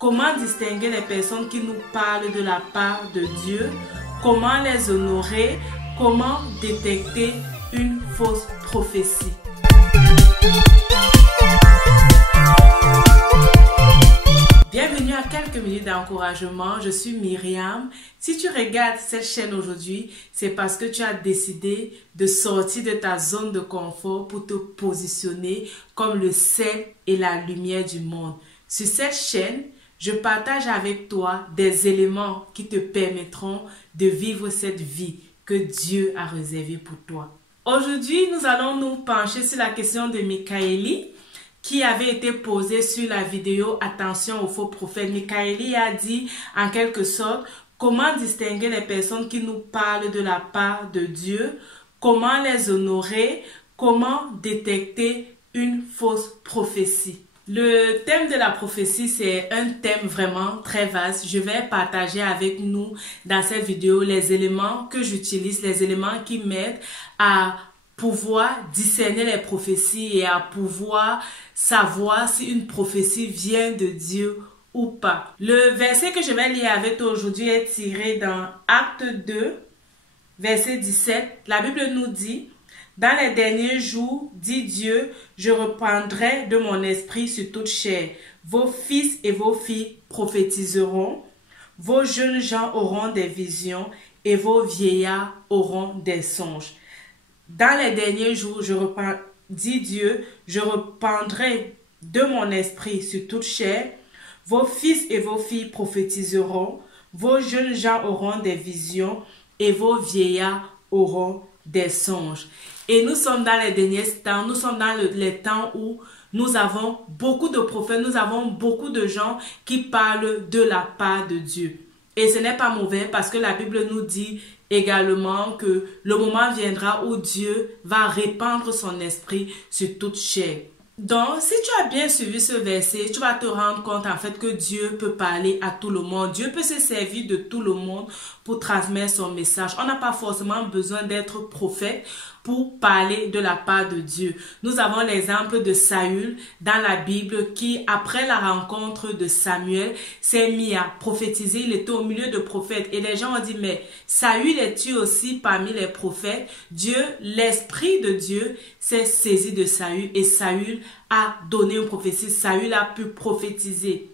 Comment distinguer les personnes qui nous parlent de la part de Dieu? Comment les honorer? Comment détecter une fausse prophétie? Bienvenue à quelques minutes d'encouragement, je suis Myriam. Si tu regardes cette chaîne aujourd'hui, c'est parce que tu as décidé de sortir de ta zone de confort pour te positionner comme le sel et la lumière du monde. Sur cette chaîne, je partage avec toi des éléments qui te permettront de vivre cette vie que Dieu a réservée pour toi. Aujourd'hui, nous allons nous pencher sur la question de Michaëlie qui avait été posée sur la vidéo « Attention aux faux prophètes ». Michaëlie a dit en quelque sorte comment distinguer les personnes qui nous parlent de la part de Dieu, comment les honorer, comment détecter une fausse prophétie. Le thème de la prophétie, c'est un thème vraiment très vaste. Je vais partager avec nous dans cette vidéo les éléments que j'utilise, les éléments qui m'aident à pouvoir discerner les prophéties et à pouvoir savoir si une prophétie vient de Dieu ou pas. Le verset que je vais lire avec toi aujourd'hui est tiré dans Acte 2, verset 17. La Bible nous dit: dans les derniers jours, dit Dieu, je répandrai de mon esprit sur toute chair. Vos fils et vos filles prophétiseront, vos jeunes gens auront des visions et vos vieillards auront des songes. Dans les derniers jours, dit Dieu, je répandrai de mon esprit sur toute chair. Vos fils et vos filles prophétiseront, vos jeunes gens auront des visions et vos vieillards auront des songes. Et nous sommes dans les derniers temps, nous sommes dans les temps où nous avons beaucoup de prophètes, nous avons beaucoup de gens qui parlent de la part de Dieu. Et ce n'est pas mauvais parce que la Bible nous dit également que le moment viendra où Dieu va répandre son esprit sur toute chair. Donc, si tu as bien suivi ce verset, tu vas te rendre compte en fait que Dieu peut parler à tout le monde. Dieu peut se servir de tout le monde pour transmettre son message. On n'a pas forcément besoin d'être prophète pour parler de la part de Dieu. Nous avons l'exemple de Saül dans la Bible qui, après la rencontre de Samuel, s'est mis à prophétiser. Il était au milieu de prophètes et les gens ont dit: mais Saül est-tu aussi parmi les prophètes? Dieu, l'esprit de Dieu s'est saisi de Saül et Saül a donné une prophétie. Saül a pu prophétiser.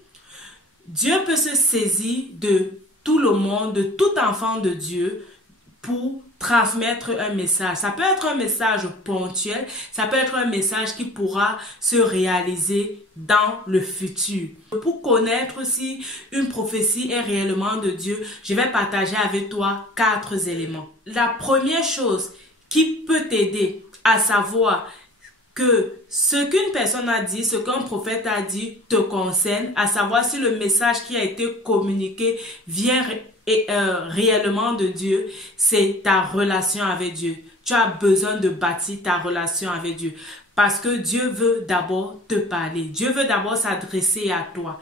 Dieu peut se saisir de tout le monde, de tout enfant de Dieu pour transmettre un message. Ça peut être un message ponctuel, ça peut être un message qui pourra se réaliser dans le futur. Pour connaître si une prophétie est réellement de Dieu, je vais partager avec toi 4 éléments. La première chose qui peut t'aider à savoir que ce qu'une personne a dit, ce qu'un prophète a dit te concerne, à savoir si le message qui a été communiqué vient réellement de Dieu, c'est ta relation avec Dieu. Tu as besoin de bâtir ta relation avec Dieu parce que Dieu veut d'abord te parler. Dieu veut d'abord s'adresser à toi.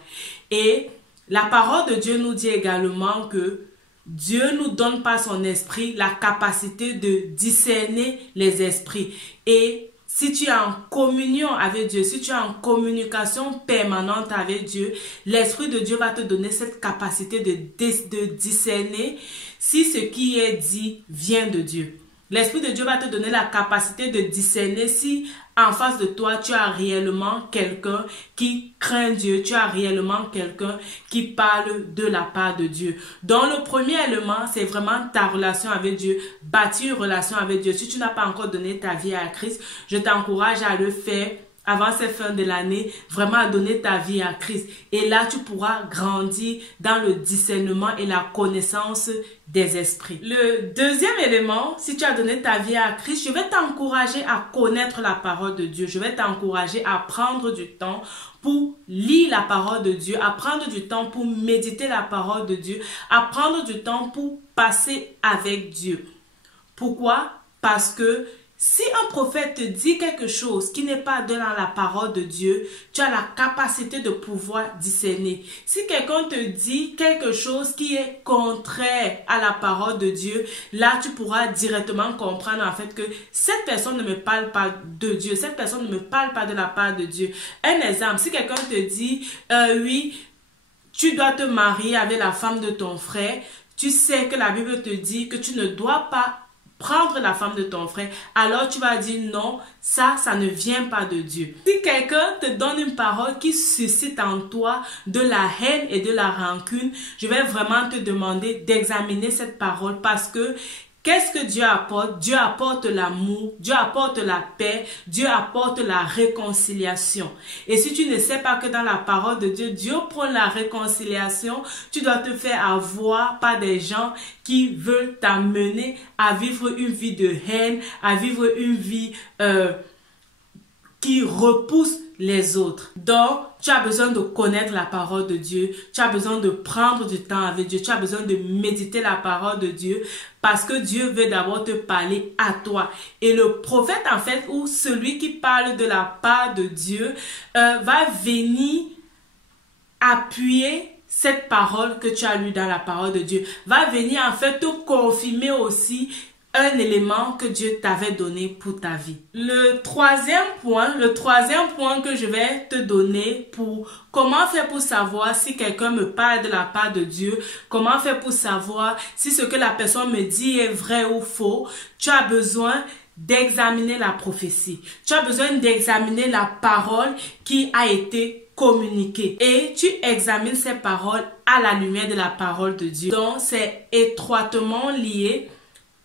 Et la parole de Dieu nous dit également que Dieu nous donne par son esprit la capacité de discerner les esprits. Et si tu es en communion avec Dieu, si tu es en communication permanente avec Dieu, l'Esprit de Dieu va te donner cette capacité de discerner si ce qui est dit vient de Dieu. L'Esprit de Dieu va te donner la capacité de discerner si en face de toi, tu as réellement quelqu'un qui craint Dieu, tu as réellement quelqu'un qui parle de la part de Dieu. Donc, le premier élément, c'est vraiment ta relation avec Dieu, bâtir une relation avec Dieu. Si tu n'as pas encore donné ta vie à Christ, je t'encourage à le faire avant cette fin de l'année, vraiment à donner ta vie à Christ. Et là, tu pourras grandir dans le discernement et la connaissance des esprits. Le deuxième élément, si tu as donné ta vie à Christ, je vais t'encourager à connaître la parole de Dieu. Je vais t'encourager à prendre du temps pour lire la parole de Dieu, à prendre du temps pour méditer la parole de Dieu, à prendre du temps pour passer avec Dieu. Pourquoi? Parce que si un prophète te dit quelque chose qui n'est pas dans la parole de Dieu, tu as la capacité de pouvoir discerner. Si quelqu'un te dit quelque chose qui est contraire à la parole de Dieu, là tu pourras directement comprendre en fait que cette personne ne me parle pas de Dieu, cette personne ne me parle pas de la part de Dieu. Un exemple, si quelqu'un te dit oui, tu dois te marier avec la femme de ton frère, tu sais que la Bible te dit que tu ne dois pas prendre la femme de ton frère, alors tu vas dire non, ça ne vient pas de Dieu. Si quelqu'un te donne une parole qui suscite en toi de la haine et de la rancune, je vais vraiment te demander d'examiner cette parole parce que qu'est-ce que Dieu apporte? Dieu apporte l'amour, Dieu apporte la paix, Dieu apporte la réconciliation. Et si tu ne sais pas que dans la parole de Dieu, Dieu prône la réconciliation, tu dois te faire avoir par des gens qui veulent t'amener à vivre une vie de haine, à vivre une vie qui repousse les autres. Donc, tu as besoin de connaître la parole de Dieu, tu as besoin de prendre du temps avec Dieu, tu as besoin de méditer la parole de Dieu parce que Dieu veut d'abord te parler à toi. Et le prophète, en fait, ou celui qui parle de la part de Dieu, va venir appuyer cette parole que tu as lue dans la parole de Dieu, va venir en fait te confirmer aussi un élément que Dieu t'avait donné pour ta vie. Le troisième point que je vais te donner pour comment faire pour savoir si quelqu'un me parle de la part de Dieu, comment faire pour savoir si ce que la personne me dit est vrai ou faux, tu as besoin d'examiner la prophétie. Tu as besoin d'examiner la parole qui a été communiquée. Et tu examines ces paroles à la lumière de la parole de Dieu. Donc, c'est étroitement lié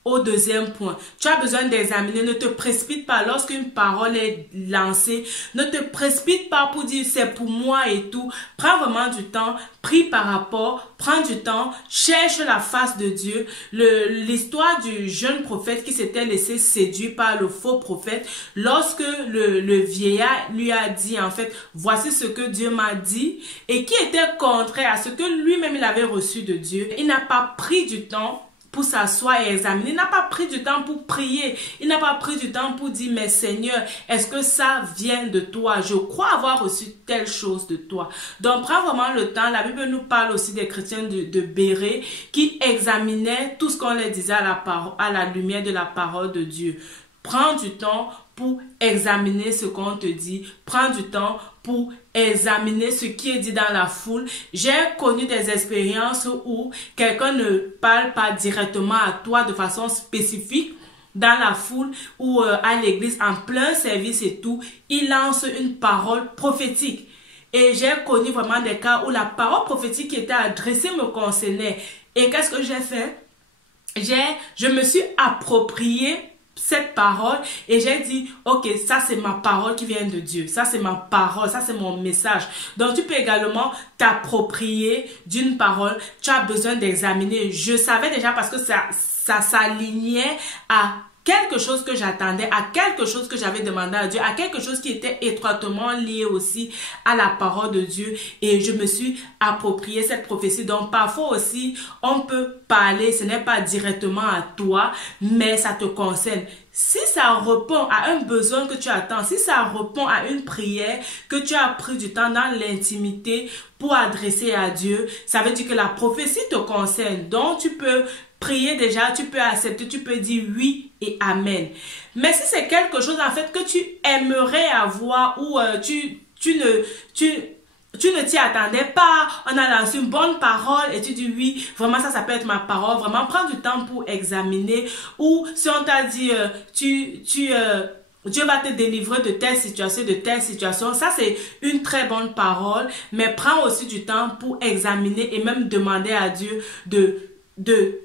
au deuxième point. Tu as besoin d'examiner, ne te précipite pas lorsqu'une parole est lancée. Ne te précipite pas pour dire c'est pour moi et tout. Prends vraiment du temps, prie par rapport, prends du temps, cherche la face de Dieu. L'histoire du jeune prophète qui s'était laissé séduire par le faux prophète, lorsque le vieillard lui a dit en fait, voici ce que Dieu m'a dit, et qui était contraire à ce que lui-même il avait reçu de Dieu, il n'a pas pris du temps pour s'asseoir et examiner. Il n'a pas pris du temps pour prier. Il n'a pas pris du temps pour dire, mais Seigneur, est-ce que ça vient de toi? Je crois avoir reçu telle chose de toi. Donc, prends vraiment le temps. La Bible nous parle aussi des chrétiens de Bérée qui examinaient tout ce qu'on leur disait à la lumière de la parole de Dieu. Prends du temps pour examiner ce qu'on te dit. Prends du temps pour examiner ce qui est dit dans la foule. J'ai connu des expériences où quelqu'un ne parle pas directement à toi de façon spécifique dans la foule ou à l'église en plein service et tout. Il lance une parole prophétique. Et j'ai connu vraiment des cas où la parole prophétique qui était adressée me concernait. Et qu'est-ce que j'ai fait? Je me suis approprié cette parole et j'ai dit ok, ça c'est ma parole qui vient de Dieu, ça c'est ma parole, ça c'est mon message. Donc tu peux également t'approprier d'une parole. Tu as besoin d'examiner. Je savais déjà parce que ça s'alignait à quelque chose que j'attendais, à quelque chose que j'avais demandé à Dieu, à quelque chose qui était étroitement lié aussi à la parole de Dieu, et je me suis approprié cette prophétie. Donc parfois aussi on peut parler, ce n'est pas directement à toi, mais ça te concerne. Si ça répond à un besoin que tu attends, si ça répond à une prière que tu as pris du temps dans l'intimité pour adresser à Dieu, ça veut dire que la prophétie te concerne. Donc tu peux prier déjà, tu peux accepter, tu peux dire oui et amen. Mais si c'est quelque chose en fait que tu aimerais avoir ou tu ne t'y attendais pas, on a lancé une bonne parole et tu dis oui, vraiment ça peut être ma parole, vraiment prends du temps pour examiner. Ou si on t'a dit Dieu va te délivrer de telle situation, ça c'est une très bonne parole, mais prends aussi du temps pour examiner et même demander à Dieu de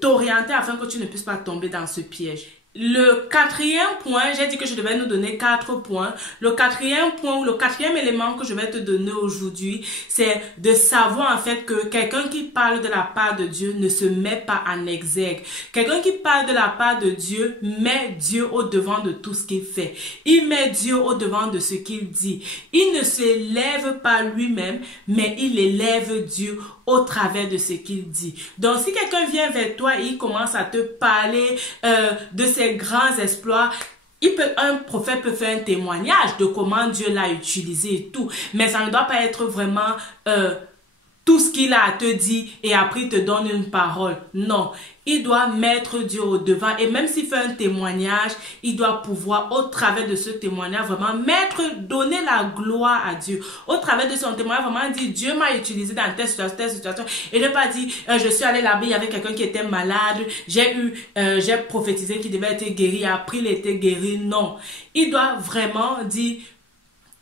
t'orienter afin que tu ne puisses pas tomber dans ce piège. Le quatrième point, j'ai dit que je devais nous donner 4 points. Le quatrième point ou le quatrième élément que je vais te donner aujourd'hui, c'est de savoir en fait que quelqu'un qui parle de la part de Dieu ne se met pas en exergue. Quelqu'un qui parle de la part de Dieu met Dieu au devant de tout ce qu'il fait. Il met Dieu au devant de ce qu'il dit. Il ne se lève pas lui-même, mais il élève Dieu au travers de ce qu'il dit. Donc si quelqu'un vient vers toi et il commence à te parler de ses grands exploits, un prophète peut faire un témoignage de comment Dieu l'a utilisé et tout, mais ça ne doit pas être vraiment tout ce qu'il a à te dire et après il te donne une parole. Non, il doit mettre Dieu au devant et même s'il fait un témoignage, il doit pouvoir au travers de ce témoignage vraiment donner la gloire à Dieu. Au travers de son témoignage, vraiment dire Dieu m'a utilisé dans telle situation et ne pas dire je suis allé là-bas, il y avait quelqu'un qui était malade, j'ai prophétisé qu'il devait être guéri, après il était guéri. Non, il doit vraiment dire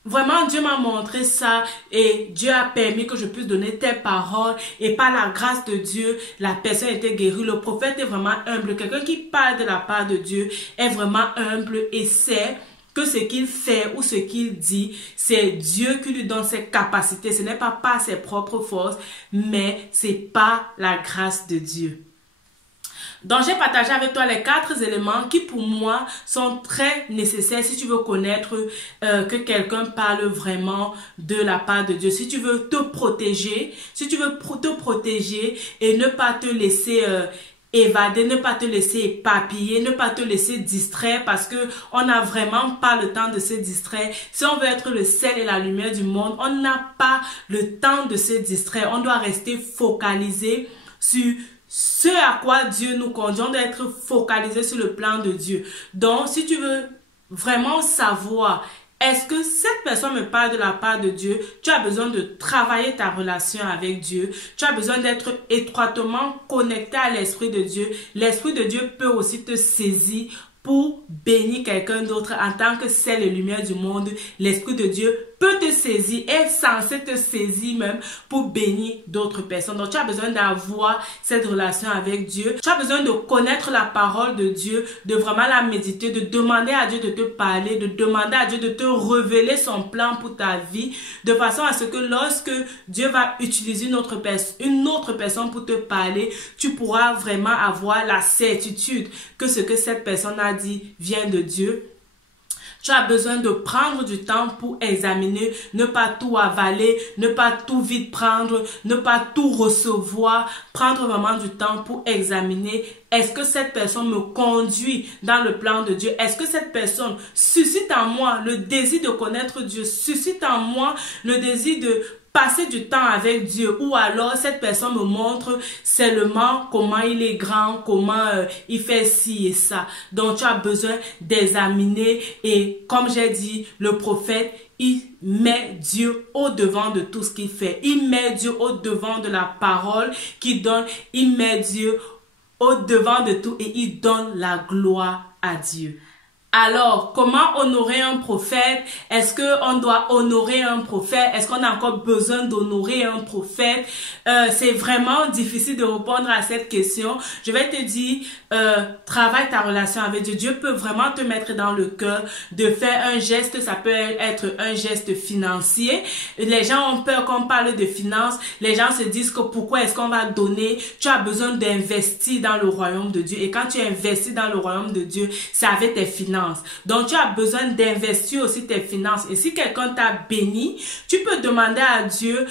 vraiment, Dieu m'a montré ça et Dieu a permis que je puisse donner telle parole et par la grâce de Dieu, la personne était guérie. Le prophète est vraiment humble. Quelqu'un qui parle de la part de Dieu est vraiment humble et sait que ce qu'il fait ou ce qu'il dit, c'est Dieu qui lui donne ses capacités. Ce n'est pas par ses propres forces, mais c'est par la grâce de Dieu. Donc, j'ai partagé avec toi les 4 éléments qui, pour moi, sont très nécessaires si tu veux connaître que quelqu'un parle vraiment de la part de Dieu. Si tu veux te protéger, et ne pas te laisser évader, ne pas te laisser éparpiller, ne pas te laisser distraire parce que on n'a vraiment pas le temps de se distraire. Si on veut être le sel et la lumière du monde, on n'a pas le temps de se distraire. On doit rester focalisé sur ce à quoi Dieu nous conduit. On doit être focalisé sur le plan de Dieu. Donc, si tu veux vraiment savoir est-ce que cette personne me parle de la part de Dieu, tu as besoin de travailler ta relation avec Dieu. Tu as besoin d'être étroitement connecté à l'Esprit de Dieu. L'Esprit de Dieu peut aussi te saisir pour bénir quelqu'un d'autre en tant que sel et lumière du monde. L'Esprit de Dieu peut te saisir, est censé te saisir même pour bénir d'autres personnes. Donc, tu as besoin d'avoir cette relation avec Dieu. Tu as besoin de connaître la parole de Dieu, de vraiment la méditer, de demander à Dieu de te parler, de demander à Dieu de te révéler son plan pour ta vie, de façon à ce que lorsque Dieu va utiliser une autre personne pour te parler, tu pourras vraiment avoir la certitude que ce que cette personne a dit vient de Dieu. Tu as besoin de prendre du temps pour examiner, ne pas tout avaler, ne pas tout vite prendre, ne pas tout recevoir. Prendre vraiment du temps pour examiner. Est-ce que cette personne me conduit dans le plan de Dieu? Est-ce que cette personne suscite en moi le désir de connaître Dieu? Suscite en moi le désir de passer du temps avec Dieu, ou alors cette personne me montre seulement comment il est grand, comment il fait ci et ça. Donc tu as besoin d'examiner et comme j'ai dit, le prophète, il met Dieu au devant de tout ce qu'il fait. Il met Dieu au devant de la parole qu'il donne. Il met Dieu au devant de tout et il donne la gloire à Dieu. Alors, comment honorer un prophète? Est-ce qu'on doit honorer un prophète? Est-ce qu'on a encore besoin d'honorer un prophète? C'est vraiment difficile de répondre à cette question. Je vais te dire, travaille ta relation avec Dieu. Dieu peut vraiment te mettre dans le cœur de faire un geste. Ça peut être un geste financier. Les gens ont peur qu'on parle de finances. Les gens se disent que pourquoi est-ce qu'on va donner? Tu as besoin d'investir dans le royaume de Dieu. Et quand tu investis dans le royaume de Dieu, c'est avec tes finances. Donc, tu as besoin d'investir aussi tes finances. Et si quelqu'un t'a béni, tu peux demander à Dieu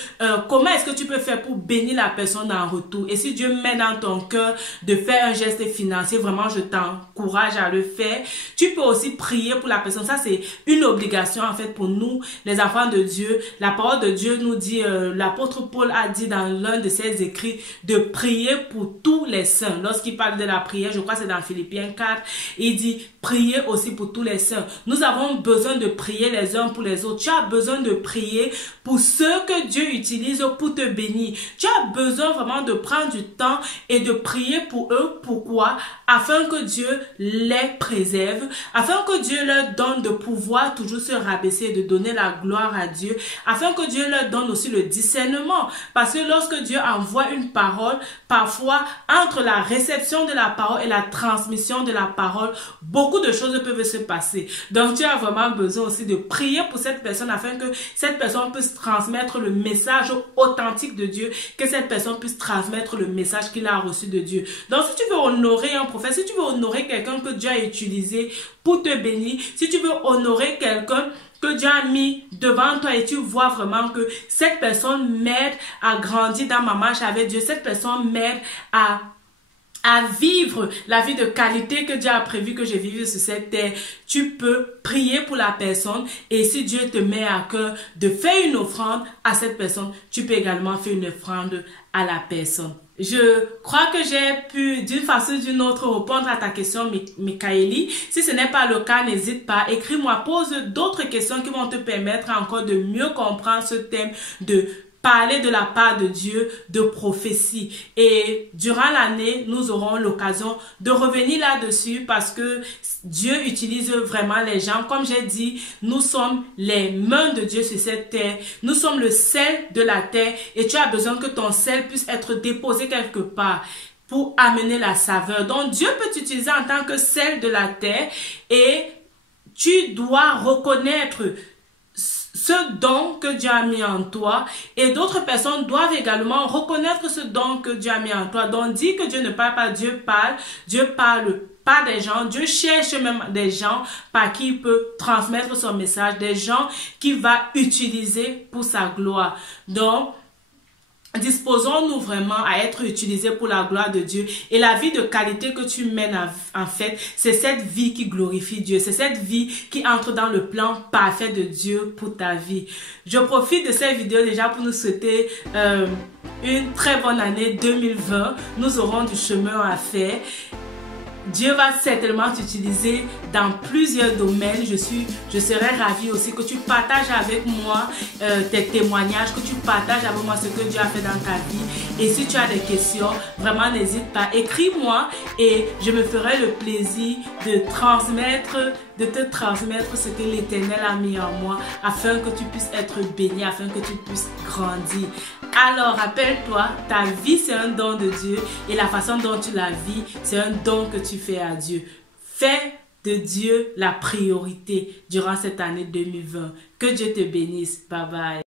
comment est-ce que tu peux faire pour bénir la personne en retour. Et si Dieu met dans ton cœur de faire un geste financier, vraiment, je t'encourage à le faire. Tu peux aussi prier pour la personne. Ça, c'est une obligation, en fait, pour nous, les enfants de Dieu. La parole de Dieu nous dit, l'apôtre Paul a dit dans l'un de ses écrits, de prier pour tous les saints. Lorsqu'il parle de la prière, je crois que c'est dans Philippiens 4, il dit, prier aussi pour tous les saints. Nous avons besoin de prier les uns pour les autres. Tu as besoin de prier pour ceux que Dieu utilise pour te bénir. Tu as besoin vraiment de prendre du temps et de prier pour eux. Pourquoi? Afin que Dieu les préserve, afin que Dieu leur donne de pouvoir toujours se rabaisser et de donner la gloire à Dieu, afin que Dieu leur donne aussi le discernement. Parce que lorsque Dieu envoie une parole, parfois, entre la réception de la parole et la transmission de la parole, beaucoup de choses peuvent se passer. Donc, tu as vraiment besoin aussi de prier pour cette personne afin que cette personne puisse transmettre le message authentique de Dieu, que cette personne puisse transmettre le message qu'il a reçu de Dieu. Donc, si tu veux honorer un prophète, si tu veux honorer quelqu'un que Dieu a utilisé pour te bénir, si tu veux honorer quelqu'un que Dieu a mis devant toi et tu vois vraiment que cette personne m'aide à grandir dans ma marche avec Dieu, cette personne m'aide à à vivre la vie de qualité que Dieu a prévu que je vive sur cette terre, tu peux prier pour la personne et si Dieu te met à cœur de faire une offrande à cette personne, tu peux également faire une offrande à la personne. Je crois que j'ai pu d'une façon ou d'une autre répondre à ta question, Michaeli. Si ce n'est pas le cas, n'hésite pas. Écris-moi, pose d'autres questions qui vont te permettre encore de mieux comprendre ce thème de parler de la part de Dieu, de prophétie. Et durant l'année, nous aurons l'occasion de revenir là-dessus parce que Dieu utilise vraiment les gens. Comme j'ai dit, nous sommes les mains de Dieu sur cette terre. Nous sommes le sel de la terre et tu as besoin que ton sel puisse être déposé quelque part pour amener la saveur. Donc Dieu peut t'utiliser en tant que sel de la terre et tu dois reconnaître ce don que Dieu a mis en toi et d'autres personnes doivent également reconnaître ce don que Dieu a mis en toi. Donc dit que Dieu ne parle pas, Dieu parle par des gens, Dieu cherche même des gens par qui il peut transmettre son message, des gens qu'il va utiliser pour sa gloire. Donc disposons-nous vraiment à être utilisés pour la gloire de Dieu. Et la vie de qualité que tu mènes en fait, c'est cette vie qui glorifie Dieu. C'est cette vie qui entre dans le plan parfait de Dieu pour ta vie. Je profite de cette vidéo déjà pour nous souhaiter une très bonne année 2020. Nous aurons du chemin à faire. Dieu va certainement t'utiliser dans plusieurs domaines. Je serai ravie aussi que tu partages avec moi tes témoignages, que tu partages avec moi ce que Dieu a fait dans ta vie. Et si tu as des questions, vraiment n'hésite pas. Écris-moi et je me ferai le plaisir de te transmettre ce que l'Éternel a mis en moi afin que tu puisses être béni, afin que tu puisses grandir. Alors, rappelle-toi, ta vie, c'est un don de Dieu et la façon dont tu la vis, c'est un don que tu fais à Dieu. Fais de Dieu la priorité durant cette année 2020. Que Dieu te bénisse. Bye bye.